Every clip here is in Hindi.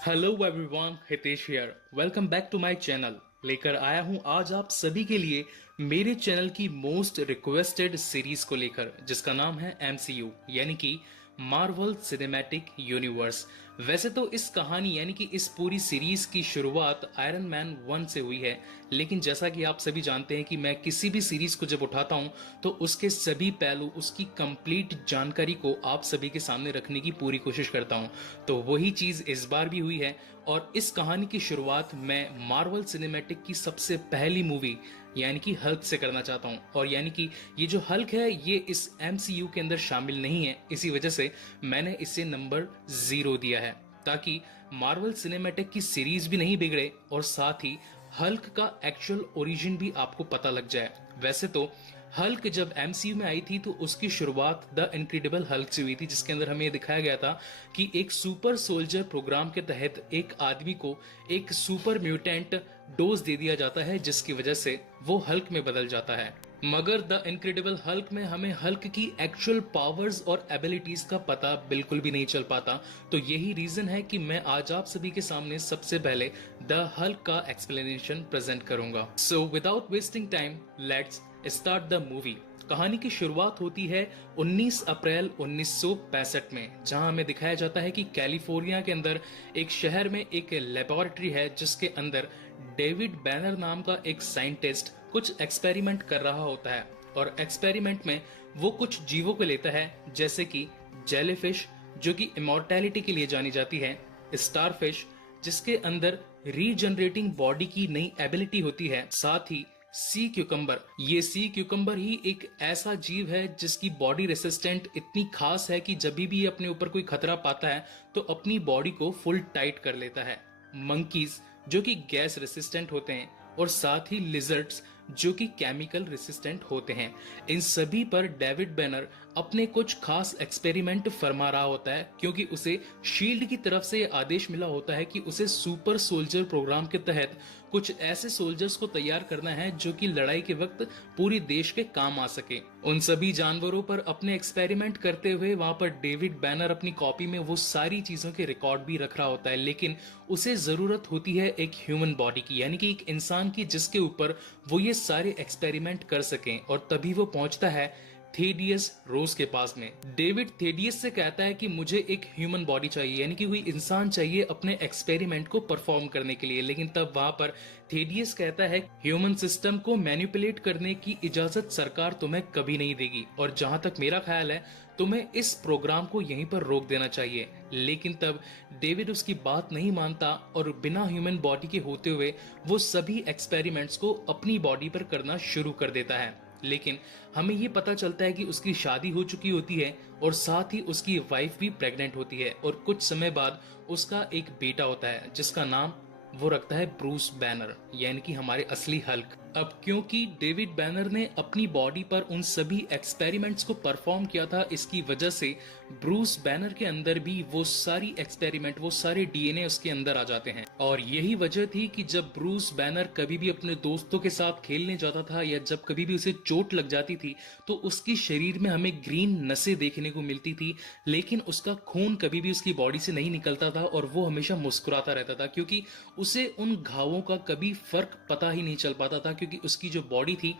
Hello everyone, Hitesh here. Welcome back to my channel. लेकर आया हूं आज आप सभी के लिए मेरे चैनल की मोस्ट रिक्वेस्टेड सीरीज को लेकर, जिसका नाम है एमसीयू यानी कि मार्वल सिनेमैटिक यूनिवर्स। वैसे तो इस कहानी यानी कि इस पूरी सीरीज की शुरुआत आयरन मैन 1 से हुई है, लेकिन जैसा कि आप सभी जानते हैं कि मैं किसी भी सीरीज को जब उठाता हूं तो उसके सभी पहलू, उसकी कंप्लीट जानकारी को आप सभी के सामने रखने की पूरी कोशिश करता हूं। तो वही चीज इस बार भी हुई है और इस कहानी की शुरुआत मैं मार्वल सिनेमैटिक की सबसे पहली मूवी यानी कि हल्क से करना चाहता हूं। और यानी कि ये जो हल्क है ये इस एमसीयू के अंदर शामिल नहीं है, इसी वजह से मैंने इसे नंबर 0 दिया है, ताकि मार्वल सिनेमैटिक की सीरीज भी नहीं बिगड़े और साथ ही हल्क का एक्चुअल ओरिजिन भी आपको पता लग जाए। वैसे तो हल्क जब एमसीयू में आई थी तो उसकी शुरुआत द इनक्रेडिबल हल्क से हुई थी, जिसके अंदर हमें दिखाया गया था कि एक सुपर सोल्जर प्रोग्राम के तहत एक आदमी को एक सुपर म्यूटेंट डोज दे दिया जाता है, जिसकी वजह से वो हल्क में बदल जाता है। मगर द इनक्रेडिबल हल्क में हमें हल्क की एक्चुअल पावर्स और एबिलिटीज का पता बिल्कुल भी नहीं चल पाता। तो यही रीजन है कि मैं आज आप सभी के सामने सबसे पहले द हल्क का एक्सप्लेनेशन प्रेजेंट करूंगा। So without wasting time, let's start the movie. कहानी की शुरुआत होती है 19 अप्रैल 1965 में, जहां हमें दिखाया जाता है कि कैलिफोर्निया के अंदर एक शहर में एक लेबोरेटरी है, जिसके अंदर डेविड बैनर नाम का एक साइंटिस्ट कुछ एक्सपेरिमेंट कर रहा होता है। और एक्सपेरिमेंट में वो कुछ जीवों को लेता है, जैसे कि जेलीफिश जो कि इमोर्टैलिटी के लिए जानी जाती है, स्टारफिश जिसके अंदर रीजनरेटिंग बॉडी की नई एबिलिटी होती है, साथ ही सी क्यूकम्बर। ये सी क्यूकम्बर ही एक ऐसा जीव है जिसकी बॉडी रेसिस्टेंट इतनी खास है कि जब भी अपने ऊपर कोई खतरा पाता है तो अपनी बॉडी को फुल टाइट कर लेता है। मंकीज जो कि गैस रेसिस्टेंट होते हैं, और साथ ही लिजर्ड्स जो कि केमिकल रेसिस्टेंट होते हैं। इन सभी पर डेविड बैनर अपने कुछ खास एक्सपेरिमेंट फरमा रहा होता है, क्योंकि उसे शील्ड की तरफ से आदेश मिला होता है कि उसे सुपर सोल्जर प्रोग्राम के तहत कुछ ऐसे सोल्जर्स को तैयार करना है जो कि लड़ाई के वक्त पूरी देश के काम आ सके। उन सभी जानवरों पर अपने एक्सपेरिमेंट करते हुए वहां पर डेविड बैनर अपनी कॉपी में वो सारी चीजों के रिकॉर्ड भी रख रहा होता है, लेकिन उसे जरूरत होती है एक ह्यूमन बॉडी की, यानी कि एक इंसान की, जिसके ऊपर वो ये सारे एक्सपेरिमेंट कर सकें। और तभी वो पहुंचता है थेडियस रोज के पास में। डेविड थेडियस से कहता है कि मुझे एक ह्यूमन बॉडी चाहिए, यानी कि कोई इंसान चाहिए अपने एक्सपेरिमेंट को परफॉर्म करने के लिए। लेकिन तब वहां पर थेडियस कहता है ह्यूमन सिस्टम को मैनिपुलेट करने की इजाजत सरकार तुम्हें कभी नहीं देगी, और जहां तक मेरा ख्याल है तुम्हें इस प्रोग्राम को यहीं पर रोक देना चाहिए। लेकिन तब डेविड उसकी बात नहीं मानता और बिना ह्यूमन बॉडी के होते हुए वो सभी एक्सपेरिमेंट्स को अपनी बॉडी पर करना शुरू कर देता है। लेकिन हमें ये पता चलता है कि उसकी शादी हो चुकी होती है और साथ ही उसकी वाइफ भी प्रेग्नेंट होती है, और कुछ समय बाद उसका एक बेटा होता है जिसका नाम वो रखता है ब्रूस बैनर, यानी कि हमारे असली हल्क। अब क्योंकि डेविड बैनर ने अपनी बॉडी पर उन सभी एक्सपेरिमेंट्स को परफॉर्म किया था, इसकी वजह से ब्रूस बैनर के अंदर भी वो सारी एक्सपेरिमेंट, वो सारे डीएनए उसके अंदर आ जाते हैं। और यही वजह थी कि जब ब्रूस बैनर कभी भी अपने दोस्तों के साथ खेलने जाता था या जब कभी भी उसे चोट लग जाती थी तो उसकी शरीर में हमें ग्रीन नसें देखने को मिलती थी, लेकिन उसका खून कभी भी उसकी बॉडी से नहीं निकलता था और वो हमेशा मुस्कुराता रहता था, क्योंकि उसे उन घावों का कभी फर्क पता ही नहीं चल पाता था, क्योंकि उसकी जो बॉडी थी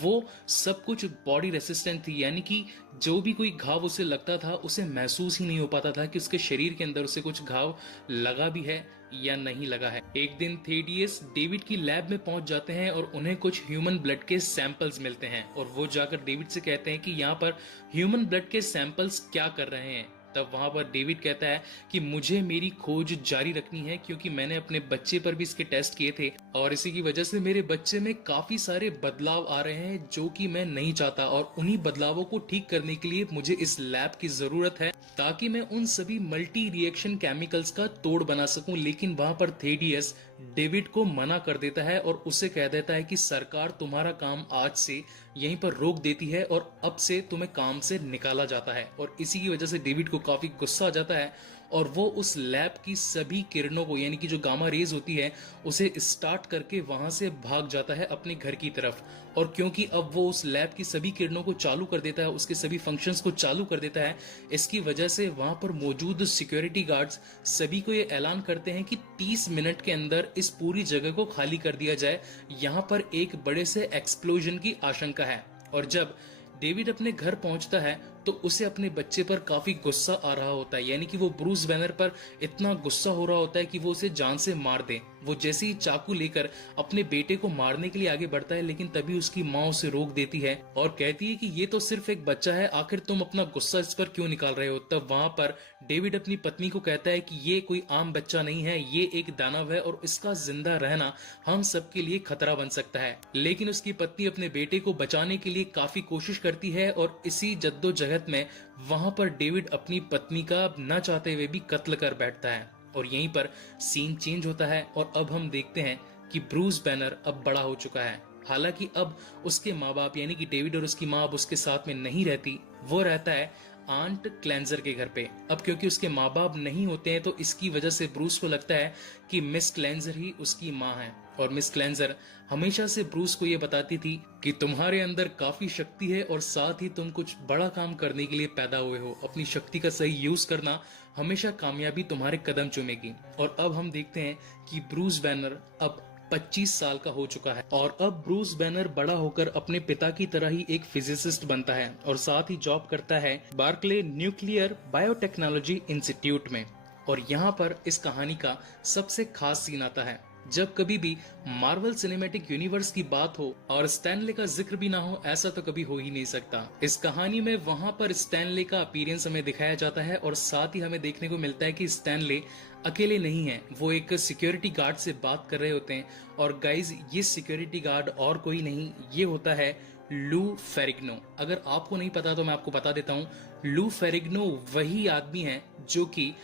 वो सब कुछ बॉडी रेसिस्टेंट थी। यानी कि जो भी कोई घाव उसे लगता था उसे महसूस ही नहीं हो पाता था कि उसके शरीर के अंदर उसे कुछ घाव लगा भी है या नहीं लगा है। एक दिन थेडियस डेविड की लैब में पहुंच जाते हैं और उन्हें कुछ ह्यूमन ब्लड के सैंपल्स मिलते हैं, और वो जाकर डेविड से कहते हैं कि यहाँ पर ह्यूमन ब्लड के सैंपल्स क्या कर रहे हैं। तब वहां पर डेविड कहता है कि मुझे मेरी खोज जारी रखनी है, क्योंकि मैंने अपने बच्चे पर भी इसके टेस्ट किए थे और इसी की वजह से मेरे बच्चे में काफी सारे बदलाव आ रहे हैं जो कि मैं नहीं चाहता, और उन्हीं बदलावों को ठीक करने के लिए मुझे इस लैब की जरूरत है ताकि मैं उन सभी मल्टी रिएक्शन केमिकल्स का तोड़ बना सकूं। लेकिन वहां पर थेडियस डेविड को मना कर देता है और उसे कह देता है कि सरकार तुम्हारा काम आज से यहीं पर रोक देती है और अब से तुम्हें काम से निकाला जाता है। और इसी की वजह से डेविड को काफी गुस्सा आ जाता है और वो उस लैब की सभी किरणों को यानी कि जो गामा रेज होती है उसे स्टार्ट करके वहां से भाग जाता है अपने घर की तरफ। और क्योंकि अब वो उस लैब की सभी किरणों को चालू कर देता है, उसके सभी फंक्शंस को चालू कर देता है, इसकी वजह से वहां पर मौजूद सिक्योरिटी गार्ड्स सभी को ये ऐलान करते हैं कि 30 मिनट के अंदर इस पूरी जगह को खाली कर दिया जाए, यहाँ पर एक बड़े से एक्सप्लोजन की आशंका है। और जब डेविड अपने घर पहुंचता है तो उसे अपने बच्चे पर काफी गुस्सा आ रहा होता है, यानी कि वो ब्रूस बैनर पर इतना गुस्सा हो रहा होता है कि वो उसे जान से मार दे। वो जैसे ही चाकू लेकर अपने बेटे को मारने के लिए आगे बढ़ता है, लेकिन तभी उसकी माँ उसे रोक देती है और कहती है कि ये तो सिर्फ एक बच्चा है, आखिर तुम अपना गुस्सा इस पर क्यों निकाल रहे हो। तब वहां पर डेविड अपनी पत्नी को कहता है कि ये कोई आम बच्चा नहीं है, ये एक दानव है और इसका जिंदा रहना हम सबके लिए खतरा बन सकता है। लेकिन उसकी पत्नी अपने बेटे को बचाने के लिए काफी कोशिश करती है और इसी जद्दोजहद में वहां पर डेविड अपनी पत्नी का न चाहते हुए भी कत्ल कर बैठता है। और यहीं पर सीन चेंज होता है और अब हम देखते हैं कि ब्रूस बैनर अब बड़ा हो चुका है। हालांकि अब उसके माँ बाप यानी कि डेविड और उसकी माँ अब उसके साथ में नहीं रहती, वो रहता है आंट क्लेंजर के घर पे। अब क्योंकि उसके माँ बाप नहीं होते हैं तो इसकी वजह से ब्रूस को लगता है कि मिस क्लेंजर ही उसकी माँ है। और मिस क्लेंजर हमेशा से ब्रूस को ये बताती थी कि तुम्हारे अंदर काफी शक्ति है और साथ ही तुम कुछ बड़ा काम करने के लिए पैदा हुए हो, अपनी शक्ति का सही यूज करना, हमेशा कामयाबी तुम्हारे कदम चूमेगी। और अब हम देखते हैं कि ब्रूस बैनर अब 25 साल का हो चुका है और अब ब्रूस बैनर बड़ा होकर अपने पिता की तरह ही एक फिजिसिस्ट बनता है और साथ ही जॉब करता है बार्कले न्यूक्लियर बायोटेक्नोलॉजी इंस्टीट्यूट में। और यहाँ पर इस कहानी का सबसे खास सीन आता है जब कभी भी मार्वल सिनेमैटिक यूनिवर्स की बात हो और स्टैनले का जिक्र भी ना हो, ऐसा तो कभी हो ही नहीं सकता। इस कहानी में वहां पर स्टैनले का अपीयरेंस हमें दिखाया जाता है और साथ ही हमें देखने को मिलता है कि स्टैनले अकेले नहीं है, वो एक सिक्योरिटी गार्ड से बात कर रहे होते हैं। और गाइज, ये सिक्योरिटी गार्ड और कोई नहीं, ये होता है लू फेरिग्नो। अगर आपको नहीं पता तो मैं आपको बता देता हूँ, लू फेरिग्नो वही आदमी है जो कि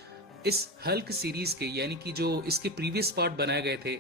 इस हल्क सीरीज के यानी कि जो इसके प्रीवियस पार्ट बनाए गए थे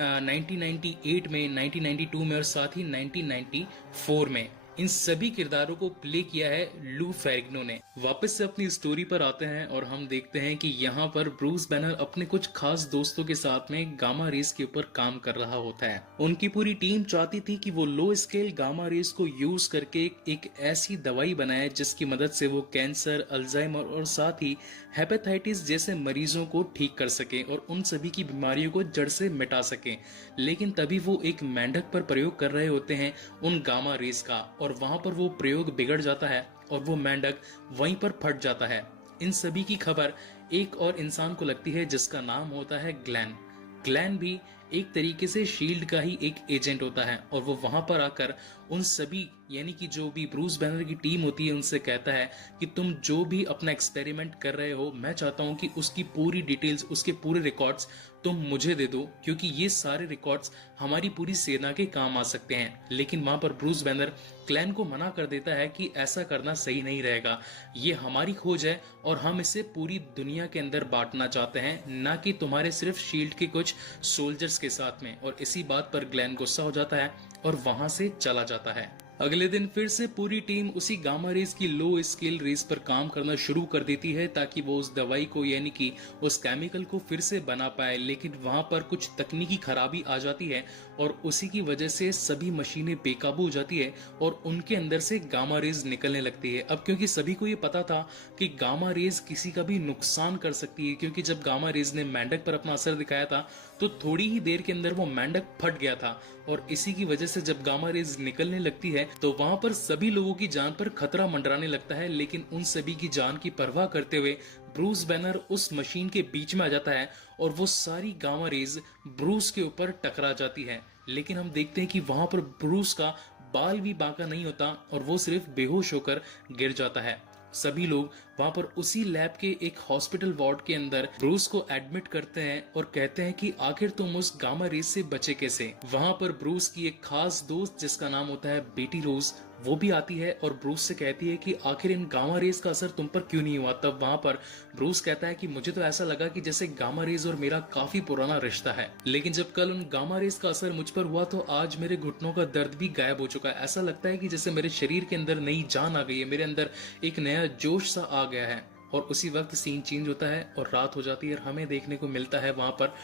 1998 में, 1992 में और साथ ही 1994 में, इन सभी किरदारों को प्ले किया है लू फेरिग्नो ने। वापस से अपनी स्टोरी पर आते हैं और हम देखते हैं कि यहाँ पर ब्रूस बैनर अपने कुछ खास दोस्तों के साथ में गामा रेस के ऊपर काम कर रहा होता है। उनकी पूरी टीम चाहती थी कि वो लो स्केल गामा रेस को यूज करके एक ऐसी दवाई बनाए जिसकी मदद से वो कैंसर, अल्जाइमर और साथ ही हेपेटाइटिस जैसे मरीजों को ठीक कर सके और उन सभी की बीमारियों को जड़ से मिटा सके। लेकिन तभी वो एक मेंढक पर प्रयोग कर रहे होते हैं उन गामा रेस का, और वहां पर वो प्रयोग बिगड़ जाता है और वो मेंढक वहीं पर फट जाता है। इन सभी की खबर एक और इंसान को लगती है जिसका नाम होता है ग्लेन। ग्लेन भी एक तरीके से शील्ड का ही एक एजेंट होता है और वो वहां पर आकर उन सभी यानी कि जो भी ब्रूस बैनर की टीम होती है उनसे कहता है कि तुम जो भी अपना एक्सपेरिमेंट कर रहे हो, मैं चाहता हूं कि उसकी पूरी डिटेल्स, उसके पूरे रिकॉर्ड्स तुम मुझे दे दो, क्योंकि ये सारे रिकॉर्ड्स हमारी पूरी सेना के काम आ सकते हैं। लेकिन वहां पर ब्रूस बैनर क्लैन को मना कर देता है कि ऐसा करना सही नहीं रहेगा, ये हमारी खोज है और हम इसे पूरी दुनिया के अंदर बांटना चाहते हैं, ना कि तुम्हारे सिर्फ शील्ड के कुछ सोल्जर्स के साथ में। और इसी बात पर ग्लेन गुस्सा हो जाता है और वहां से चला जाता है। अगले दिन फिर से पूरी टीम उसी गामा रेस की लो स्केल रेस पर काम करना शुरू कर देती है ताकि वो उस दवाई को यानी कि उस केमिकल को फिर से बना पाए। लेकिन वहां पर कुछ तकनीकी खराबी आ जाती है और उसी की वजह से सभी मशीनें बेकाबू हो जाती है और उनके अंदर से गामा रेज निकलने लगती है। अब क्योंकि सभी को ये पता था कि गामा रेज किसी का भी नुकसान कर सकती है, क्योंकि जब गामा रेज ने मेंढक पर अपना असर दिखाया था तो थोड़ी ही देर के अंदर वो मेंढक फट गया था। और इसी की वजह से जब गामा रेज निकलने लगती है तो वहां पर सभी लोगों की जान पर खतरा मंडराने लगता है। लेकिन उन सभी की जान की परवाह करते हुए ब्रूस बैनर उस मशीन के बीच में आ जाता है और वो सारी गामा रेज ब्रूस के ऊपर टकरा जाती है। लेकिन हम देखते हैं कि वहां पर ब्रूस का बाल भी बांका नहीं होता और वो सिर्फ बेहोश होकर गिर जाता है। सभी लोग वहां पर उसी लैब के एक हॉस्पिटल वार्ड के अंदर ब्रूस को एडमिट करते हैं और कहते हैं कि आखिर तुम उस गामा रेस से बचे कैसे। वहां पर ब्रूस की एक खास दोस्त जिसका नाम होता है बेटी रोज, वो भी आती है और ब्रूस से कहती है कि आखिर इन गामा रेस का असर तुम पर क्यों नहीं हुआ। तब वहां पर ब्रूस कहता है कि मुझे तो ऐसा लगा कि जैसे गामा रेस और मेरा काफी पुराना रिश्ता है, लेकिन जब कल उन गामा रेस का असर मुझ पर हुआ तो आज मेरे घुटनों का दर्द भी गायब हो चुका है। ऐसा लगता है कि जैसे मेरे शरीर के अंदर नई जान आ गई है, मेरे अंदर एक नया जोश सा आ गया है। और उसी वक्त सीन चेंज होता है और रात हो जाती है और हमें देखने को मिलता है वहां पर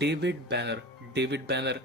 डेविड बैनर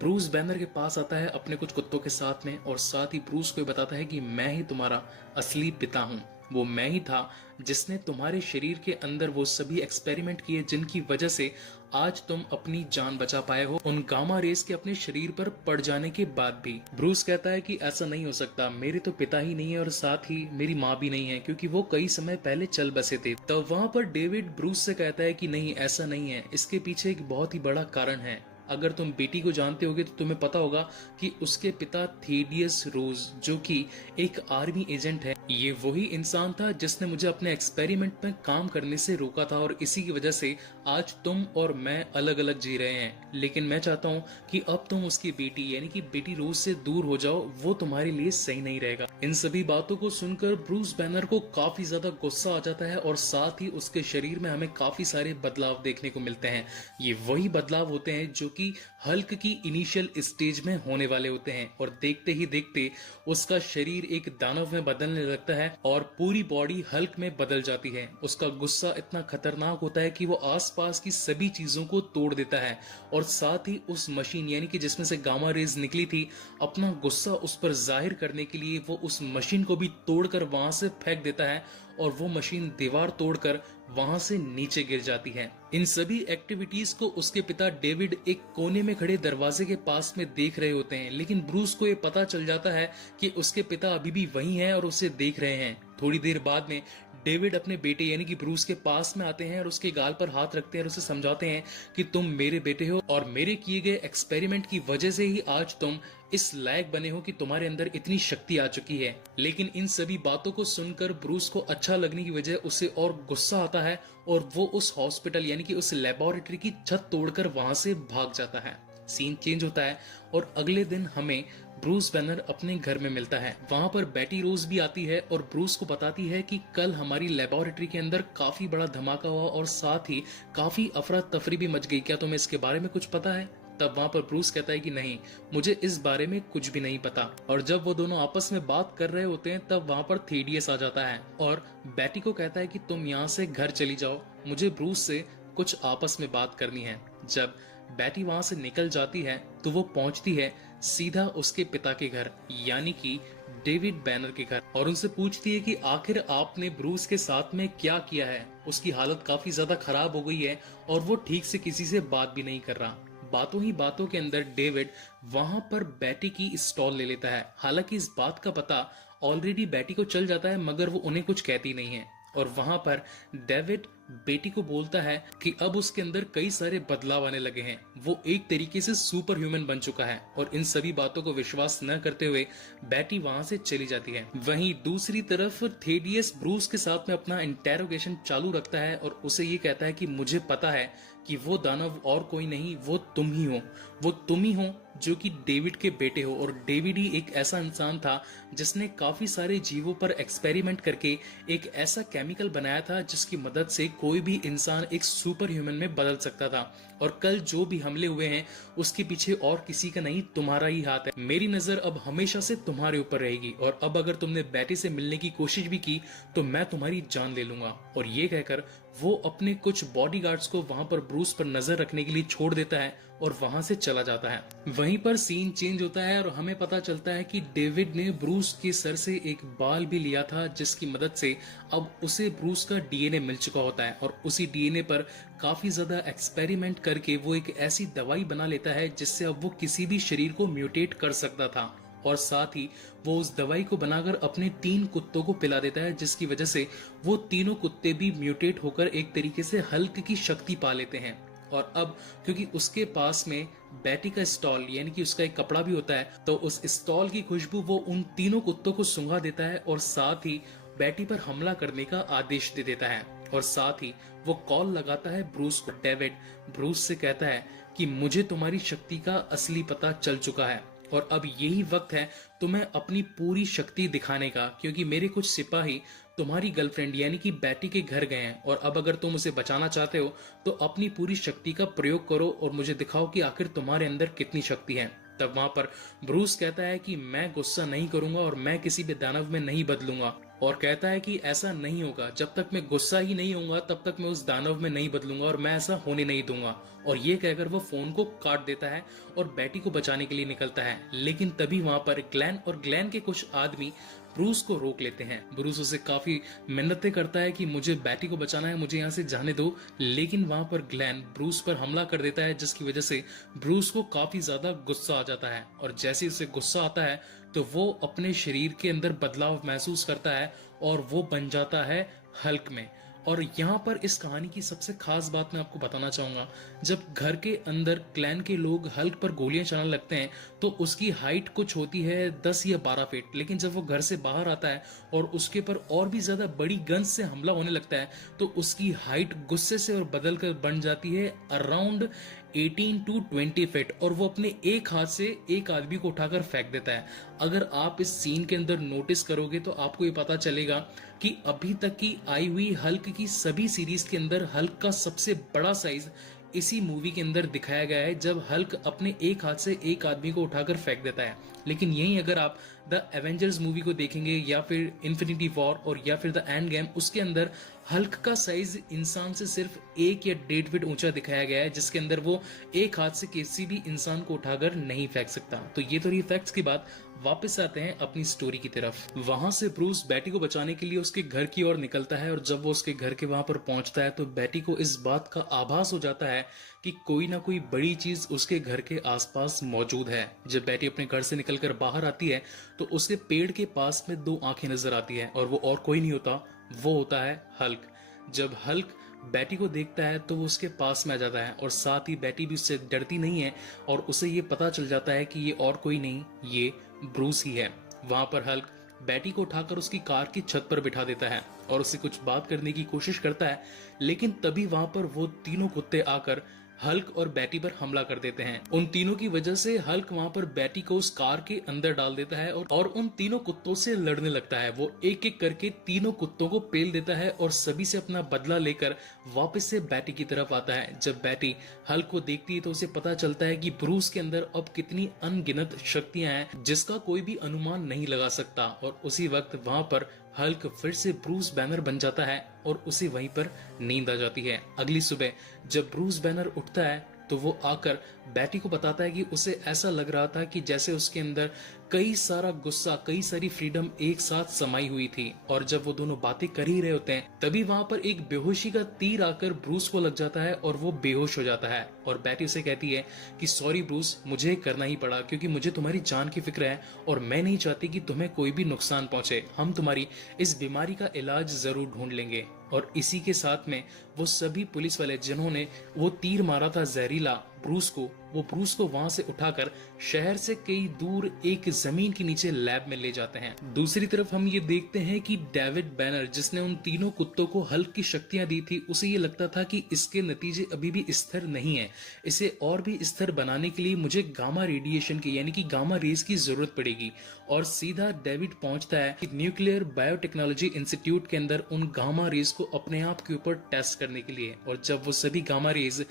ब्रूस बैनर के पास आता है अपने कुछ कुत्तों के साथ में, और साथ ही ब्रूस को बताता है कि मैं ही तुम्हारा असली पिता हूँ। वो मैं ही था जिसने तुम्हारे शरीर के अंदर वो सभी एक्सपेरिमेंट किए जिनकी वजह से आज तुम अपनी जान बचा पाए हो, उन गामा रेस के अपने शरीर पर पड़ जाने के बाद भी। ब्रूस कहता है कि ऐसा नहीं हो सकता, मेरे तो पिता ही नहीं है और साथ ही मेरी माँ भी नहीं है, क्योंकि वो कई समय पहले चल बसे थे। तब वहां पर डेविड ब्रूस से कहता है कि नहीं, ऐसा नहीं है, इसके पीछे एक बहुत ही बड़ा कारण है। अगर तुम बेटी को जानते होगे तो तुम्हें पता होगा कि उसके पिता थेडियस रोज, जो कि एक आर्मी एजेंट है, ये वही इंसान था जिसने मुझे अपने एक्सपेरिमेंट में काम करने से रोका था, और इसी की वजह से आज तुम और मैं अलग अलग जी रहे हैं। लेकिन मैं चाहता हूँ कि अब तुम उसकी बेटी यानी कि बेटी रोज से दूर हो जाओ, वो तुम्हारे लिए सही नहीं रहेगा। इन सभी बातों को सुनकर ब्रूस बैनर को काफी ज्यादा गुस्सा आ जाता है और साथ ही उसके शरीर में हमें काफी सारे बदलाव देखने को मिलते हैं। ये वही बदलाव होते हैं जो कि हल्क की इनिशियल स्टेज में होने वाले होते हैं, और देखते ही देखते उसका शरीर एक दानव में बदलने लगता है और पूरी बॉडी हल्क में बदल जाती है। उसका गुस्सा इतना खतरनाक होता है कि वो आसपास की सभी चीजों को तोड़ देता है, और साथ ही उस मशीन यानी कि जिसमें से गामा रेज निकली थी, अपना गुस्सा उस पर जाहिर करने के लिए वो उस मशीन को भी तोड़कर वहां से फेंक देता है, और वो मशीन दीवार तोड़कर वहां से नीचे गिर जाती है। इन सभी एक्टिविटीज को उसके पिता डेविड एक कोने में खड़े दरवाजे के पास में देख रहे होते हैं, लेकिन ब्रूस को ये पता चल जाता है कि उसके पिता अभी भी वहीं हैं और उसे देख रहे हैं। थोड़ी देर बाद में डेविड अपने बेटे यानी कि ब्रूस के पास में आते हैं और उसके गाल पर हाथ रखते हैं और उसे समझाते हैं कि तुम मेरे बेटे हो, और मेरे किए गए एक्सपेरिमेंट की वजह से ही आज तुम इस लायक बने हो कि तुम्हारे अंदर इतनी शक्ति आ चुकी है। लेकिन इन सभी बातों को सुनकर ब्रूस को अच्छा लगने की वजह उसे और गुस्सा आता है, और वो उस हॉस्पिटल यानी कि उस लेबोरेटरी की छत तोड़कर वहां से भाग जाता है। सीन चेंज होता है और अगले दिन हमें ब्रूस बैनर अपने घर में मिलता है। वहां पर बेटी रोज भी आती है और ब्रूस को बताती है कि कल हमारी लेबोरेटरी के अंदर काफी बड़ा धमाका हुआ और साथ ही काफी अफरा तफरी भी मच गई, क्या तुम्हें इसके बारे में कुछ पता है? तब वहां पर ब्रूस कहता है कि नहीं, मुझे इस बारे में कुछ भी नहीं पता। और जब वो दोनों आपस में बात कर रहे होते हैं तब वहां पर थेडियस आ जाता है और बेटी को कहता है कि तुम यहाँ से घर चली जाओ, मुझे ब्रूस से कुछ आपस में बात करनी है। जब बेटी वहां से निकल जाती है तो वो पहुंचती है सीधा उसके पिता के घर यानी कि डेविड बैनर के घर, और उनसे पूछती है कि आखिर आपने ब्रूस के साथ में क्या किया है। उसकी हालत काफी ज्यादा खराब हो गई है और वो ठीक से किसी से बात भी नहीं कर रहा। बातों ही बातों के अंदर डेविड वहां पर बेटी की स्टॉल ले लेता है। हालांकि इस बात का पता ऑलरेडी बेटी को चल जाता है, मगर वो उन्हें कुछ कहती नहीं है। और वहां पर डेविड बेटी को बोलता है कि अब उसके अंदर कई सारे बदलाव आने लगे हैं, वो एक तरीके से सुपर ह्यूमन बन चुका है। और इन सभी बातों को विश्वास न करते हुए बेटी वहां से चली जाती है। वहीं दूसरी तरफ थेडियस ब्रूस के साथ में अपना इंटेरोगेशन चालू रखता है और उसे ये कहता है कि मुझे पता है कि वो दानव और कोई नहीं, वो तुम ही हो, वो तुम ही हो जो कि डेविड के बेटे हो। और डेविड ही एक ऐसा इंसान था जिसने काफी सारे जीवों पर एक्सपेरिमेंट करके एक ऐसा केमिकल बनाया था जिसकी मदद से कोई भी इंसान एक सुपर ह्यूमन में बदल सकता था। और कल जो भी हमले हुए हैं उसके पीछे और किसी का नहीं, तुम्हारा ही हाथ है। मेरी नजर अब हमेशा से तुम्हारे ऊपर रहेगी, और अब अगर तुमने बेटी से मिलने की कोशिश भी की तो मैं तुम्हारी जान ले लूंगा। और ये कहकर वो अपने कुछ बॉडीगार्ड्स को वहां पर ब्रूस पर नजर रखने के लिए छोड़ देता है और वहां से चला जाता है। वहीं पर सीन चेंज होता है और हमें पता चलता है कि डेविड ने ब्रूस के सर से एक बाल भी लिया था, जिसकी मदद से अब उसे ब्रूस का डीएनए मिल चुका होता है। और उसी डीएनए पर काफी ज्यादा एक्सपेरिमेंट करके वो एक ऐसी दवाई बना लेता है जिससे अब वो किसी भी शरीर को म्यूटेट कर सकता था। और साथ ही वो उस दवाई को बनाकर अपने 3 कुत्तों को पिला देता है, जिसकी वजह से वो तीनों कुत्ते भी म्यूटेट होकर एक तरीके से हल्क की शक्ति पा लेते हैं। और अब क्योंकि उसके पास में बेटी का स्टॉल यानी कि उसका एक कपड़ा भी होता है, तो उस स्टॉल की खुशबू वो उन तीनों कुत्तों को सूंघा देता है और साथ ही बेटी पर हमला करने का आदेश दे देता है। और साथ ही वो कॉल लगाता है ब्रूस को। डेविड ब्रूस से कहता है कि मुझे तुम्हारी शक्ति का असली पता चल चुका है और अब यही वक्त है तुम्हें अपनी पूरी शक्ति दिखाने का, क्योंकि मेरे कुछ सिपाही तुम्हारी गर्लफ्रेंड यानी कि बेटी के घर गए हैं, और अब अगर तुम उसे बचाना चाहते हो तो अपनी पूरी शक्ति का प्रयोग करो और मुझे दिखाओ कि आखिर तुम्हारे अंदर कितनी शक्ति है। तब वहां पर ब्रूस कहता है कि मैं गुस्सा नहीं करूंगा और मैं किसी भी दानव में नहीं बदलूंगा, और कहता है कि ऐसा नहीं होगा, जब तक मैं गुस्सा ही नहीं होऊंगा तब तक मैं उस दानव में नहीं बदलूंगा और मैं ऐसा होने नहीं दूंगा। और ये कहकर वो फोन को काट देता है और बैटी को बचाने के लिए निकलता है। लेकिन तभी वहां पर ग्लेन और ग्लेन के कुछ आदमी ब्रूस को रोक लेते हैं। ब्रूस उसे काफी मिन्नतें करता है कि मुझे बैटी को बचाना है, मुझे यहाँ से जाने दो। लेकिन वहां पर ग्लेन ब्रूस पर हमला कर देता है, जिसकी वजह से ब्रूस को काफी ज्यादा गुस्सा आ जाता है। और जैसे उसे गुस्सा आता है तो वो अपने शरीर के अंदर बदलाव महसूस करता है और वो बन जाता है हल्क में। और यहाँ पर इस कहानी की सबसे खास बात मैं आपको बताना चाहूंगा, जब घर के अंदर क्लैन के लोग हल्क पर गोलियां चलाने लगते हैं तो उसकी हाइट कुछ होती है 10 या 12 फीट, लेकिन जब वो घर से बाहर आता है और उसके पर और भी ज्यादा बड़ी गन से हमला होने लगता है तो उसकी हाइट गुस्से से और बदल कर बन जाती है अराउंड 18 टू 20 फीट, और वो अपने एक हाथ से एक आदमी को उठाकर फेंक देता है। अगर आप इस सीन के अंदर नोटिस करोगे तो आपको ये पता चलेगा कि अभी तक की आई हुई हल्क की सभी सीरीज के अंदर हल्क का सबसे बड़ा साइज इसी मूवी के अंदर दिखाया गया है, जब हल्क अपने एक हाथ से एक आदमी को उठाकर फेंक देता है। लेकिन यही अगर आप द एवेंजर्स मूवी को देखेंगे या फिर इन्फिनिटी वॉर और या फिर द एंड गेम, उसके अंदर हल्क का साइज इंसान से सिर्फ 1 या 1.5 फीट ऊंचा दिखाया गया है, जिसके अंदर वो एक हाथ से किसी भी इंसान को उठाकर नहीं फेंक सकता। तो ये तो रही फैक्ट्स की बात। वापस आते हैं अपनी स्टोरी की तरफ। वहां से ब्रूस बैटी को बचाने के लिए उसके घर की ओर निकलता है, और जब वो उसके घर के वहां पर पहुंचता है तो बैटी को इस बात का आभास हो जाता है कि कोई ना कोई बड़ी चीज उसके घर के आसपास मौजूद है। जब बैटी अपने घर से निकलकर बाहर आती है तो उसके पेड़ के पास में 2 आंखें नजर आती है, और वो और कोई नहीं होता, वो होता है हल्क। जब हल्क बैटी को देखता है तो वो उसके पास में आ जाता है, और साथ ही बैटी भी उससे डरती नहीं है और उसे ये पता चल जाता है कि ये और कोई नहीं, ये ब्रूस ही है। वहां पर हल्क बैटी को उठाकर उसकी कार की छत पर बिठा देता है और उससे कुछ बात करने की कोशिश करता है, लेकिन तभी वहां पर वो तीनों कुत्ते आकर हल्क और बैटी पर हमला कर देते हैं। उन तीनों की वजह से हल्क वहां पर बैटी को उस कार के अंदर डाल देता है और उन तीनों कुत्तों से लड़ने लगता है। वो एक एक करके तीनों कुत्तों को पेल देता है और सभी से अपना बदला लेकर वापस से बैटी की तरफ आता है। जब बैटी हल्क को देखती है तो उसे पता चलता है कि ब्रूस के अंदर अब कितनी अनगिनत शक्तियां हैं जिसका कोई भी अनुमान नहीं लगा सकता। और उसी वक्त वहां पर हल्क फिर से ब्रूस बैनर बन जाता है और उसे वहीं पर नींद आ जाती है। अगली सुबह जब ब्रूस बैनर उठता है तो वो आकर बैटी को बताता है कि उसे ऐसा लग रहा था कि जैसे उसके अंदर कई सारा गुस्सा, कई सारी फ्रीडम एक साथ समाई हुई थी। और जब वो दोनों बातें कर ही रहे होते हैं तभी वहां पर एक बेहोशी का तीर आकर ब्रूस को लग जाता है और वो बेहोश हो जाता है। और बैटी उसे कहती है कि सॉरी ब्रूस, मुझे करना ही पड़ा क्योंकि मुझे तुम्हारी जान की फिक्र है और मैं नहीं चाहती कि तुम्हें कोई भी नुकसान पहुंचे। हम तुम्हारी इस बीमारी का इलाज जरूर ढूंढ लेंगे। और इसी के साथ में वो सभी पुलिस वाले जिन्होंने वो तीर मारा था जहरीला ब्रूस को, वो ब्रूस को वहां से उठाकर शहर से कई दूर एक जमीन के नीचे लैब में ले जाते हैं। दूसरी तरफ हम ये देखते हैं कि डेविड बैनर, जिसने उन तीनों कुत्तों को हल्क की शक्तियां दी थी, उसे ये लगता था कि इसके नतीजे अभी भी स्थिर नहीं है, इसे और भी स्थिर बनाने के लिए मुझे गामा रेडिएशन की यानी कि गामा रेज की जरूरत पड़ेगी। और सीधा डेविड पहुंचता है न्यूक्लियर बायोटेक्नोलॉजी इंस्टीट्यूट के अंदर उन गामा रेज को अपने आप के ऊपर टेस्ट करने के लिए। और जब वो सभी गामा रेज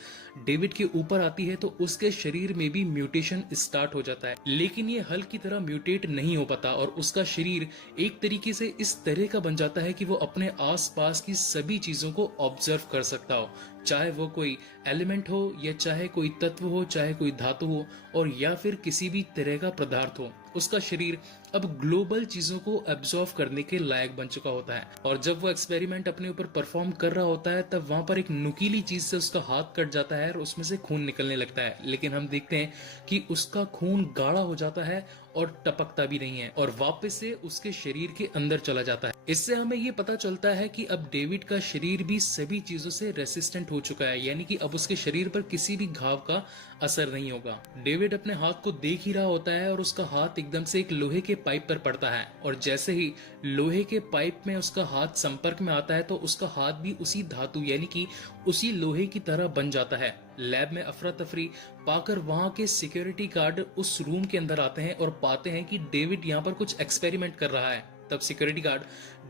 डेविड के ऊपर आती है तो उसके शरीर में भी म्यूटेशन स्टार्ट हो जाता है, लेकिन ये हल्क की तरह म्यूटेट नहीं हो पाता और उसका शरीर एक तरीके से इस तरह का बन जाता है कि वो अपने आसपास की सभी चीजों को ऑब्जर्व कर सकता हो, चाहे वो कोई एलिमेंट हो या चाहे कोई तत्व हो, चाहे कोई धातु हो और या फिर किसी भी तरह का पदार्थ हो। उसका शरीर अब ग्लोबल चीजों को एब्जॉर्व करने के लायक बन चुका होता है। और जब वो एक्सपेरिमेंट अपने ऊपर परफॉर्म कर रहा होता है तब वहां पर एक नुकीली चीज से उसका हाथ कट जाता है और उसमें से खून निकलने लगता है, लेकिन हम देखते हैं कि उसका खून गाढ़ा हो जाता है और टपकता भी नहीं है और वापस से उसके शरीर के अंदर चला जाता है। इससे हमें ये पता चलता है कि अब डेविड का शरीर भी सभी चीजों से रेसिस्टेंट हो चुका है, यानी कि अब उसके शरीर पर किसी भी घाव का असर नहीं होगा। डेविड अपने हाथ को देख ही रहा होता है और उसका हाथ एकदम से एक लोहे के पाइप पर पड़ता है और जैसे ही लोहे के पाइप में उसका हाथ संपर्क में आता है तो उसका हाथ भी उसी धातु यानी कि उसी लोहे की तरह बन जाता है। लैब में अफरा तफरी पाकर वहां के सिक्योरिटी गार्ड उस रूम के अंदर आते हैं और पाते हैं कि डेविड यहाँ पर कुछ एक्सपेरिमेंट कर रहा है। तब सिक्योरिटी गार्ड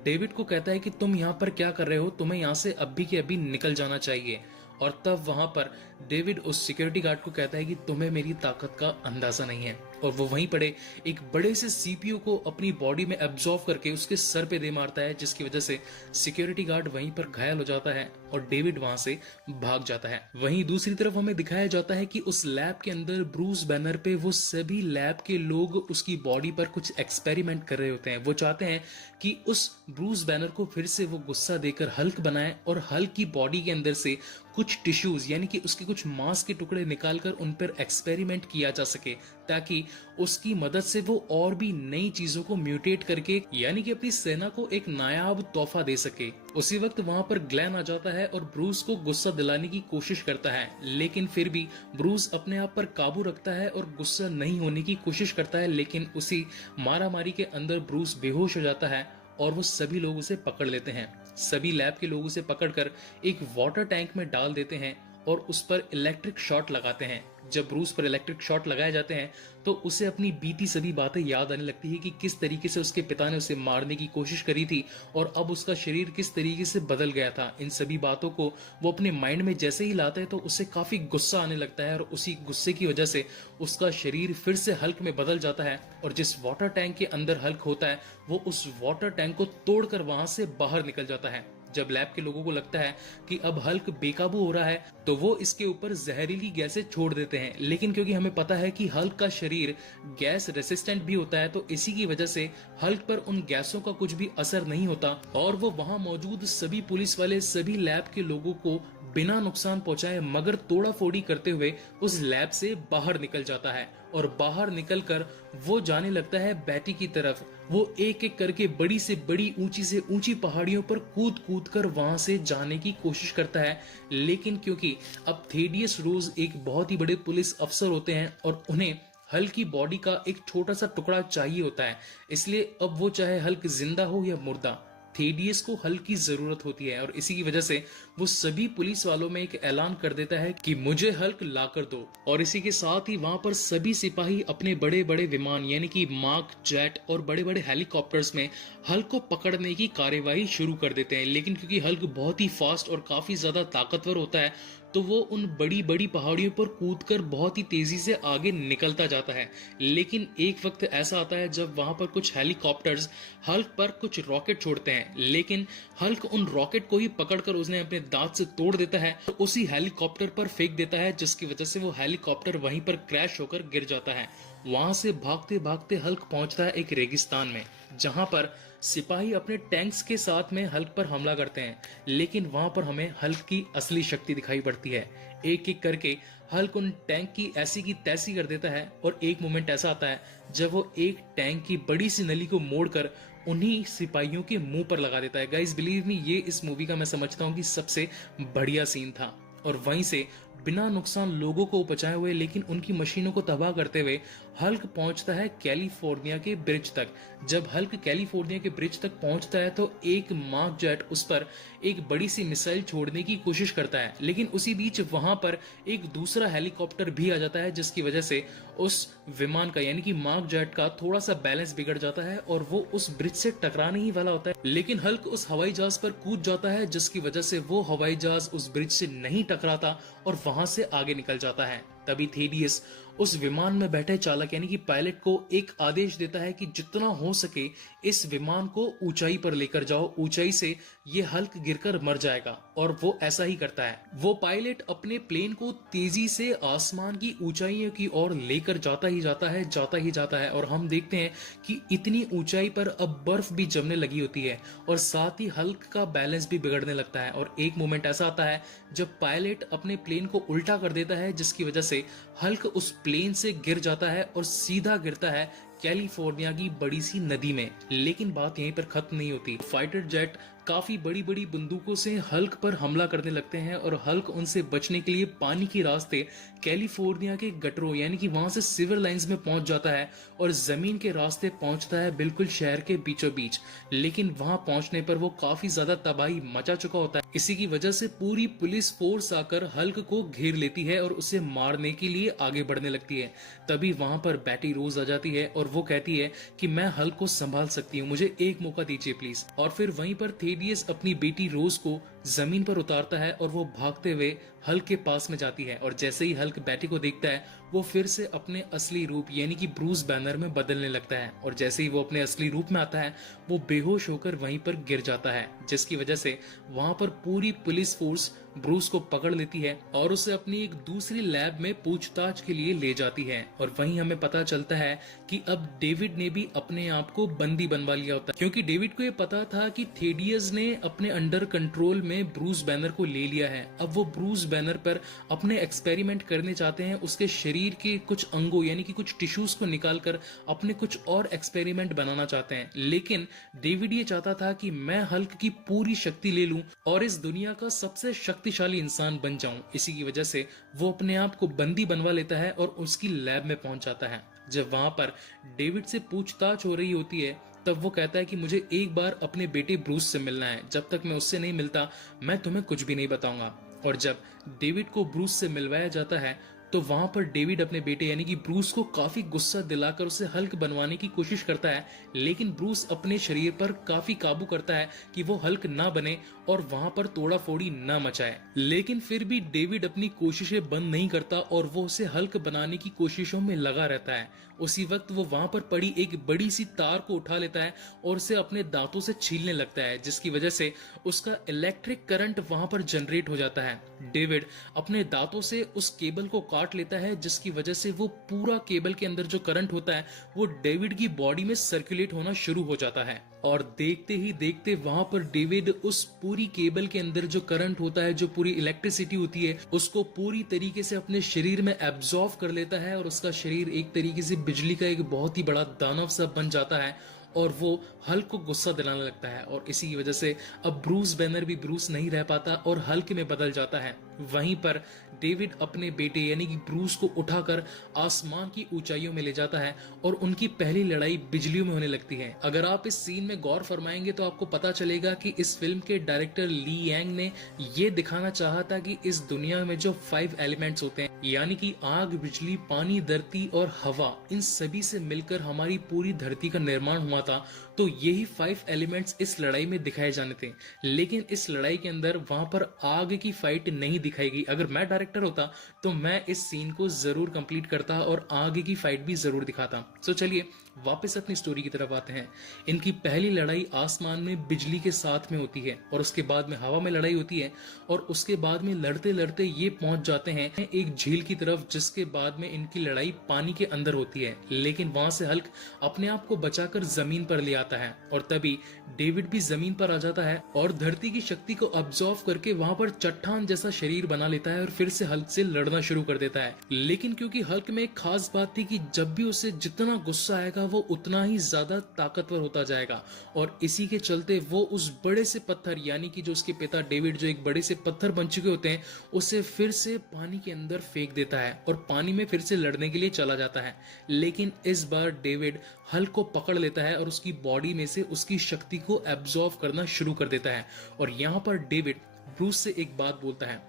डेविड को कहता है कि तुम यहाँ पर क्या कर रहे हो, तुम्हें यहाँ से अभी के अभी निकल जाना चाहिए। और तब वहां पर डेविड उस सिक्योरिटी गार्ड को कहता है कि तुम्हें मेरी ताकत का अंदाजा नहीं है, और वो वहीं पड़े एक बड़े से सीपीयू को अपनी बॉडी में एब्जॉर्व करके उसके सर पे दे मारता है, जिसकी वजह से सिक्योरिटी गार्ड वहीं पर घायल हो जाता है और डेविड वहां से भाग जाता है। वहीं दूसरी तरफ हमें दिखाया जाता है कि उस लैब के अंदर ब्रूस बैनर पे वो सभी लैब के लोग उसकी बॉडी पर कुछ एक्सपेरिमेंट कर रहे होते हैं। वो चाहते हैं कि उस ब्रूस बैनर को फिर से वो गुस्सा देकर हल्क बनाए और हल्क की बॉडी के अंदर से कुछ टिश्यूज यानी कि उसके कुछ मांस के टुकड़े निकालकर उन पर एक्सपेरिमेंट किया जा सके, ताकि उसकी मदद से वो और भी नई चीजों को म्यूटेट करके यानी कि अपनी सेना को एक नायाब तोहफा दे सके। उसी वक्त वहां पर ग्लेन आ जाता है और ब्रूस को गुस्सा दिलाने की कोशिश करता है, लेकिन फिर भी ब्रूस अपने आप पर काबू रखता है और गुस्सा नहीं होने की कोशिश करता है। लेकिन उसी मारामारी के अंदर ब्रूस बेहोश हो जाता है और वो सभी लोग उसे पकड़ लेते हैं। सभी लैब के लोग उसे पकड़कर एक वाटर टैंक में डाल देते हैं और उस पर इलेक्ट्रिक शॉट लगाते हैं। जब ब्रूस पर इलेक्ट्रिक शॉट लगाए जाते हैं तो उसे अपनी बीती सभी बातें याद आने लगती है कि किस तरीके से उसके पिता ने उसे मारने की कोशिश करी थी और अब उसका शरीर किस तरीके से बदल गया था। इन सभी बातों को वो अपने माइंड में जैसे ही लाता है तो उसे काफी गुस्सा आने लगता है और उसी गुस्से की वजह से उसका शरीर फिर से हल्क में बदल जाता है और जिस वाटर टैंक के अंदर हल्क होता है वो उस वाटर टैंक को तोड़कर वहां से बाहर निकल जाता है। जब लैब के लोगों को लगता है कि अब हल्क बेकाबू हो रहा है तो वो इसके ऊपर जहरीली गैसें छोड़ देते हैं, लेकिन क्योंकि हमें पता है कि हल्क का शरीर गैस रेसिस्टेंट भी होता है तो इसी की वजह से हल्क पर उन गैसों का कुछ भी असर नहीं होता और वो वहां मौजूद सभी पुलिस वाले सभी लैब के लोगों को बिना नुकसान पहुंचाए मगर तोड़ा फोड़ी करते हुए उस लैब से बाहर निकल जाता है और बाहर निकलकर वो जाने लगता है बैटी की तरफ। वो एक एक करके बड़ी से बड़ी ऊंची से ऊंची पहाड़ियों पर कूद कूद कर वहां से जाने की कोशिश करता है, लेकिन क्योंकि अब थेडियस रोज एक बहुत ही बड़े पुलिस अफसर होते हैं और उन्हें हल्क की बॉडी का एक छोटा सा टुकड़ा चाहिए होता है, इसलिए अब वो चाहे हल्क जिंदा हो या मुर्दा थेडियस को हल्क की जरूरत होती है और इसी की वजह से वो सभी पुलिस वालों में एक ऐलान कर देता है कि मुझे हल्क ला कर दो। और इसी के साथ ही वहां पर सभी सिपाही अपने बड़े बड़े विमान यानी कि मार्क जेट और बड़े बड़े हेलीकॉप्टर्स में हल्क को पकड़ने की कार्यवाही शुरू कर देते हैं। लेकिन क्योंकि हल्क बहुत ही फास्ट और काफी ज्यादा ताकतवर होता है तो वो उन बड़ी बड़ी पहाड़ियों पर कूदकर बहुत ही तेजी से आगे निकलता जाता है। लेकिन एक वक्त ऐसा आता है जब वहां पर कुछ हेलीकॉप्टर्स हल्क पर कुछ रॉकेट छोड़ते हैं, लेकिन हल्क उन रॉकेट को ही पकड़कर उसने अपने दांत से तोड़ देता है तो उसी हेलीकॉप्टर पर फेंक देता है, जिसकी वजह से वो हेलीकॉप्टर वहीं पर क्रैश होकर गिर जाता है। वहां से भागते भागते हल्क पहुंचता है एक रेगिस्तान में, जहां पर सिपाही अपने टैंक्स के साथ में हल्क पर हमला करते हैं। लेकिन वहां पर हमें हल्क की असली शक्ति दिखाई पड़ती है। एक एक करके हल्क उन टैंक की ऐसी की तैसी कर देता है और एक मोमेंट ऐसा आता है जब वो एक टैंक की बड़ी सी नली को मोड़कर उन्हीं सिपाहियों के मुंह पर लगा देता है। गाइस बिलीव मी, ये इस मूवी का मैं समझता हूँ कि सबसे बढ़िया सीन था। और वहीं से बिना नुकसान लोगों को बचाए हुए लेकिन उनकी मशीनों को तबाह करते हुए हल्क पहुंचता है कैलिफोर्निया के ब्रिज तक। जब हल्क कैलिफोर्निया के ब्रिज तक पहुंचता है तो एक मार्क जेट उस पर एक बड़ी सी मिसाइल छोड़ने की कोशिश करता है, लेकिन उसी बीच वहां पर एक दूसरा हेलीकॉप्टर भी आ जाता है, जिसकी वजह से उस विमान का यानी कि मार्क जेट का थोड़ा सा बैलेंस बिगड़ जाता है और वो उस ब्रिज से टकराने ही वाला होता है। लेकिन हल्क उस हवाई जहाज पर कूद जाता है, जिसकी वजह से वो हवाई जहाज उस ब्रिज से नहीं टकराता और वहां से आगे निकल जाता है। तभी थेडियस उस विमान में बैठे चालक यानी कि पायलट को एक आदेश देता है कि जितना हो सके इस विमान को ऊंचाई पर लेकर जाओ, ऊंचाई से ये हल्क गिरकर मर जाएगा। और वो ऐसा ही करता है। वो पायलट अपने प्लेन को तेजी से आसमान की ऊंचाइयों की ओर लेकर जाता ही जाता है और हम देखते हैं कि इतनी ऊंचाई पर अब बर्फ भी जमने लगी होती है और साथ ही हल्क का बैलेंस भी बिगड़ने लगता है। और एक मोमेंट ऐसा आता है जब पायलट अपने प्लेन को उल्टा कर देता है, जिसकी वजह से हल्क उस प्लेन से गिर जाता है और सीधा गिरता है कैलिफोर्निया की बड़ी सी नदी में। लेकिन बात यहीं पर खत्म नहीं होती। फाइटर जेट काफी बड़ी बड़ी बंदूकों से हल्क पर हमला करने लगते हैं और हल्क उनसे बचने के लिए पानी के रास्ते कैलिफोर्निया के गटरों यानी कि वहां से सिवर लाइंस में पहुंच जाता है और जमीन के रास्ते पहुंचता है बिल्कुल शहर के बीचों बीच। लेकिन वहां पहुंचने पर वो काफी ज्यादा तबाही मचा चुका होता है। इसी की वजह से पूरी पुलिस फोर्स आकर हल्क को घेर लेती है और उसे मारने के लिए आगे बढ़ने लगती है। तभी वहां पर बैटी रोज आ जाती है और वो कहती है कि मैं हल्क को संभाल सकती हूँ, मुझे एक मौका दीजिए प्लीज। और फिर वहीं पर थेडियस अपनी बेटी रोज को जमीन पर उतारता है और वो भागते हुए हल्क के पास में जाती है। और जैसे ही हल्क बैटी को देखता है वो फिर से अपने असली रूप यानी कि ब्रूस बैनर में बदलने लगता है। और जैसे ही वो अपने असली रूप में आता है वो बेहोश होकर वहीं पर गिर जाता है, जिसकी वजह से वहां पर पूरी पुलिस फोर्स ब्रूस को पकड़ लेती है और उसे अपनी एक दूसरी लैब में पूछताछ के लिए ले जाती है। और वहीं हमें पता चलता है कि अब डेविड ने भी अपने आप को बंदी बनवा लिया होता है, क्योंकि डेविड को ये पता था कि थेडियस ने अपने अंडर कंट्रोल में ब्रूस बैनर को ले लिया है। अब वो ब्रूस बैनर पर अपने एक्सपेरिमेंट करने चाहते हैं, उसके शरीर के कुछ अंगों यानी कि कुछ टिश्यूज को निकालकर अपने कुछ और एक्सपेरिमेंट बनाना चाहते हैं। लेकिन डेविड ये चाहता था कि मैं हल्क की पूरी शक्ति ले लूं और इस दुनिया का सबसे शक्तिशाली इंसान बन जाऊं। इसी की वजह से वो अपने आप को बंदी बनवा लेता है और उसकी लैब में पहुंच जाता है। जब वहां पर डेविड से पूछताछ हो रही होती है तब वो कहता है कि मुझे एक बार अपने बेटे ब्रूस से मिलना है, जब तक मैं उससे नहीं मिलता मैं तुम्हें कुछ भी नहीं बताऊंगा। और जब डेविड को ब्रूस से मिलवाया जाता है तो वहां पर डेविड अपने बेटे यानी कि ब्रूस को काफी गुस्सा दिलाकर उसे हल्क बनवाने की कोशिश करता है, लेकिन ब्रूस अपने शरीर पर काफी काबू करता है कि वो हल्क ना बने और वहां पर तोड़ा फोड़ी ना मचाए। लेकिन फिर भी डेविड अपनी कोशिशें बंद नहीं करता और वो उसे हल्क बनाने की कोशिशों में लगा रहता है। उसी वक्त वो वहां पर पड़ी एक बड़ी सी तार को उठा लेता है और उसे अपने दांतों से छीलने लगता है, जिसकी वजह से उसका इलेक्ट्रिक करंट वहां पर जनरेट हो जाता है। डेविड अपने दांतों से उस केबल को काट लेता है, जिसकी वजह से वो पूरा केबल के अंदर जो करंट होता है वो डेविड की बॉडी में सर्कुलेट होना शुरू हो जाता है। और देखते ही देखते वहां पर डेविड उस पूरी केबल के अंदर जो करंट होता है, जो पूरी इलेक्ट्रिसिटी होती है, उसको पूरी तरीके से अपने शरीर में एब्जॉर्व कर लेता है और उसका शरीर एक तरीके से बिजली का एक बहुत ही बड़ा दानव सा बन जाता है और वो हल्क को गुस्सा दिलाने लगता है। और इसी की वजह से अब ब्रूस बैनर भी ब्रूस नहीं रह पाता और हल्क में बदल जाता है। वहीं पर डेविड अपने बेटे यानी कि ब्रूस को उठाकर आसमान की ऊंचाइयों में ले जाता है और उनकी पहली लड़ाई बिजलियों में होने लगती है। अगर आप इस सीन में गौर फरमाएंगे तो आपको पता चलेगा कि इस फिल्म के डायरेक्टर ली यांग ने ये दिखाना चाहा था कि इस दुनिया में जो 5 एलिमेंट्स होते हैं यानी कि आग, बिजली, पानी, धरती और हवा, इन सभी से मिलकर हमारी पूरी धरती का निर्माण हुआ था, तो यही 5 एलिमेंट्स इस लड़ाई में दिखाए जाने थे। लेकिन इस लड़ाई के अंदर वहां पर आग की फाइट नहीं दिखाई गई। अगर मैं डायरेक्टर होता तो मैं इस सीन को जरूर कंप्लीट करता और आग की फाइट भी जरूर दिखाता। तो चलिए वापस अपनी स्टोरी की तरफ आते हैं। इनकी पहली लड़ाई आसमान में बिजली के साथ में होती है और उसके बाद में हवा में लड़ाई होती है और उसके बाद में लड़ते लड़ते ये पहुंच जाते हैं एक झील की तरफ, जिसके बाद में इनकी लड़ाई पानी के अंदर होती है। लेकिन वहां से हल्क अपने आप को बचाकर जमीन पर ले आता है और तभी डेविड भी जमीन पर आ जाता है और धरती की शक्ति को अब्सॉर्व करके वहां पर चट्टान जैसा शरीर बना लेता है और फिर से हल्क से लड़ना शुरू कर देता है। लेकिन क्योंकि हल्क में एक खास बात थी कि जब भी उसे जितना गुस्सा आएगा वो उतना ही ज्यादा ताकतवर होता जाएगा और इसी के चलते वो उस बड़े से पत्थर यानी कि जो उसके पिता डेविड जो एक बड़े से पत्थर बन चुके होते हैं उसे फिर से पानी के अंदर फेंक देता है और पानी में फिर से लड़ने के लिए चला जाता है। लेकिन इस बार डेविड हल्क को पकड़ लेता है और उसकी बॉडी में से उसकी शक्ति को एब्जॉर्व करना शुरू कर देता है। और यहाँ पर डेविड ब्रूस से एक बात बोलता है,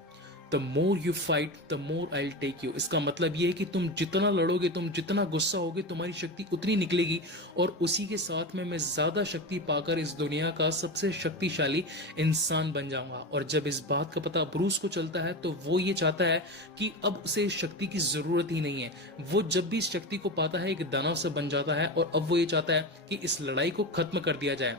the more you fight the more I will take you. इसका मतलब ये है कि तुम जितना लड़ोगे, तुम जितना गुस्सा होगे, तुम्हारी शक्ति उतनी निकलेगी और उसी के साथ में मैं ज्यादा शक्ति पाकर इस दुनिया का सबसे शक्तिशाली इंसान बन जाऊंगा। और जब इस बात का पता ब्रूस को चलता है तो वो ये चाहता है कि अब उसे इस शक्ति की जरूरत ही नहीं है। वो जब भी इस शक्ति को पाता है एक दानव से बन जाता है और अब वो ये चाहता है कि इस लड़ाई को खत्म कर दिया जाए।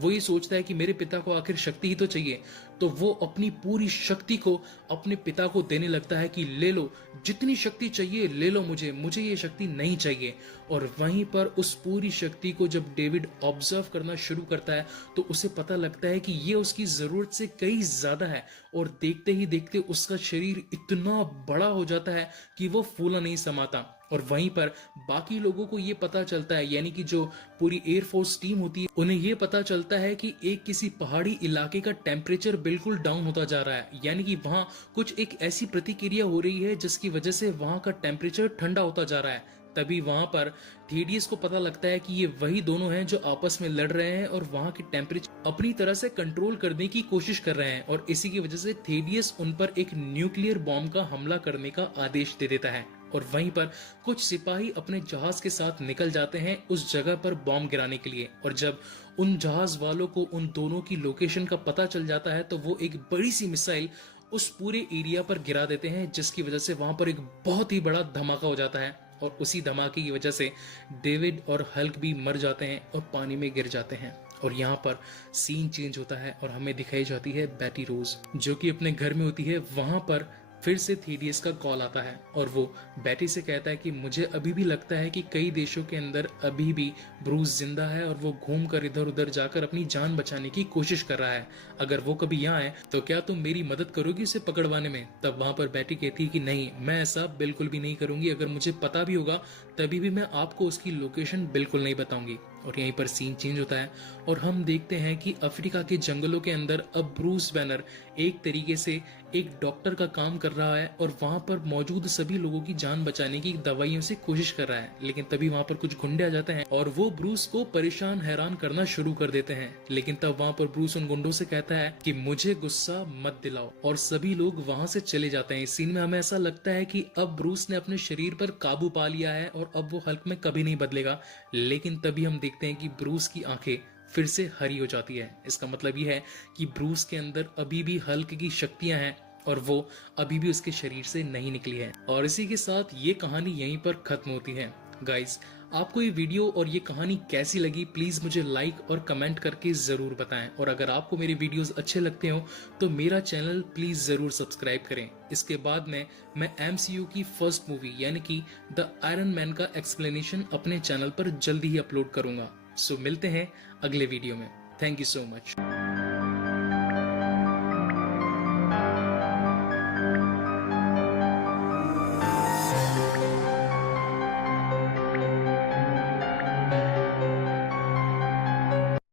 वो ये सोचता है कि मेरे पिता को आखिर शक्ति ही तो चाहिए, तो वो अपनी पूरी शक्ति को अपने पिता को देने लगता है कि ले लो, जितनी शक्ति चाहिए ले लो, मुझे ये शक्ति नहीं चाहिए। और वहीं पर उस पूरी शक्ति को जब डेविड ऑब्जर्व करना शुरू करता है तो उसे पता लगता है कि ये उसकी जरूरत से कई ज्यादा है और देखते ही देखते उसका शरीर इतना बड़ा हो जाता है कि वो फूला नहीं समाता। और वहीं पर बाकी लोगों को ये पता चलता है यानी कि जो पूरी एयरफोर्स टीम होती है उन्हें ये पता चलता है कि एक किसी पहाड़ी इलाके का टेम्परेचर बिल्कुल डाउन होता जा रहा है, यानी कि वहां कुछ एक ऐसी प्रतिक्रिया हो रही है जिसकी वजह से वहां का टेम्परेचर ठंडा होता जा रहा है। तभी वहां पर थेडियस को पता लगता है कि ये वही दोनों हैं जो आपस में लड़ रहे हैं और वहां के टेम्परेचर अपनी तरह से कंट्रोल करने की कोशिश कर रहे हैं और इसी की वजह से थेडियस उन पर एक न्यूक्लियर बॉम्ब का हमला करने का आदेश दे देता है। और वहीं पर कुछ सिपाही अपने जहाज के साथ निकल जाते हैं उस जगह पर बॉम्ब गिराने के लिए। और जब उन जहाज वालों को उन दोनों की लोकेशन का पता चल जाता है तो वो एक बड़ी सी मिसाइल उस पूरे एरिया पर गिरा देते हैं, जिसकी वजह से वहां पर एक बहुत ही बड़ा धमाका हो जाता है। और उसी धमाके की वजह से डेविड और हल्क भी मर जाते हैं और पानी में गिर जाते हैं। और यहाँ पर सीन चेंज होता है और हमें दिखाई जाती है बैटी रोज, जो कि अपने घर में होती है। वहां पर फिर से थीडियस का कॉल आता है और वो बैटी से कहता है कि मुझे अभी भी लगता है कि कई देशों के अंदर अभी भी ब्रूस जिंदा है और वो घूम कर इधर उधर जाकर अपनी जान बचाने की कोशिश कर रहा है। अगर वो कभी यहाँ आए तो क्या तुम मेरी मदद करोगी उसे पकड़वाने में? तब वहां पर बैटी कहती है कि नहीं, मैं ऐसा बिल्कुल भी नहीं करूंगी। अगर मुझे पता भी होगा तभी भी मैं आपको उसकी लोकेशन बिल्कुल नहीं बताऊंगी। और यहीं पर सीन चेंज होता है और हम देखते हैं कि अफ्रीका के जंगलों के अंदर अब ब्रूस बैनर एक तरीके से एक डॉक्टर का काम कर रहा है और वहां पर मौजूद सभी लोगों की जान बचाने की दवाइयों से कोशिश कर रहा है। लेकिन तभी वहां पर कुछ गुंडे आ जाते हैं और वो ब्रूस को परेशान हैरान करना शुरू कर देते हैं। लेकिन तब वहां पर ब्रूस उन गुंडों से कहता है कि मुझे गुस्सा मत दिलाओ, और सभी लोग वहां से चले जाते हैं। इस सीन में हमें ऐसा लगता है कि अब ब्रूस ने अपने शरीर पर काबू पा लिया है और अब वो हल्क में कभी नहीं बदलेगा। लेकिन तभी हम देखते हैं कि ब्रूस की आंखें फिर से हरी हो जाती है। इसका मतलब यह है कि ब्रूस के अंदर अभी भी हल्क की शक्तियां हैं और वो अभी भी उसके शरीर से नहीं निकली है। और इसी के साथ ये कहानी यहीं पर खत्म होती है। गाइस, आपको ये वीडियो और ये कहानी कैसी लगी प्लीज मुझे लाइक और कमेंट करके जरूर बताएं। और अगर आपको मेरे वीडियोस अच्छे लगते हो तो मेरा चैनल प्लीज जरूर सब्सक्राइब करें। इसके बाद में मैं MCU की फर्स्ट मूवी यानी कि द आयरन मैन का एक्सप्लेनेशन अपने चैनल पर जल्दी ही अपलोड करूंगा। सो मिलते हैं अगले वीडियो में। Thank you so much.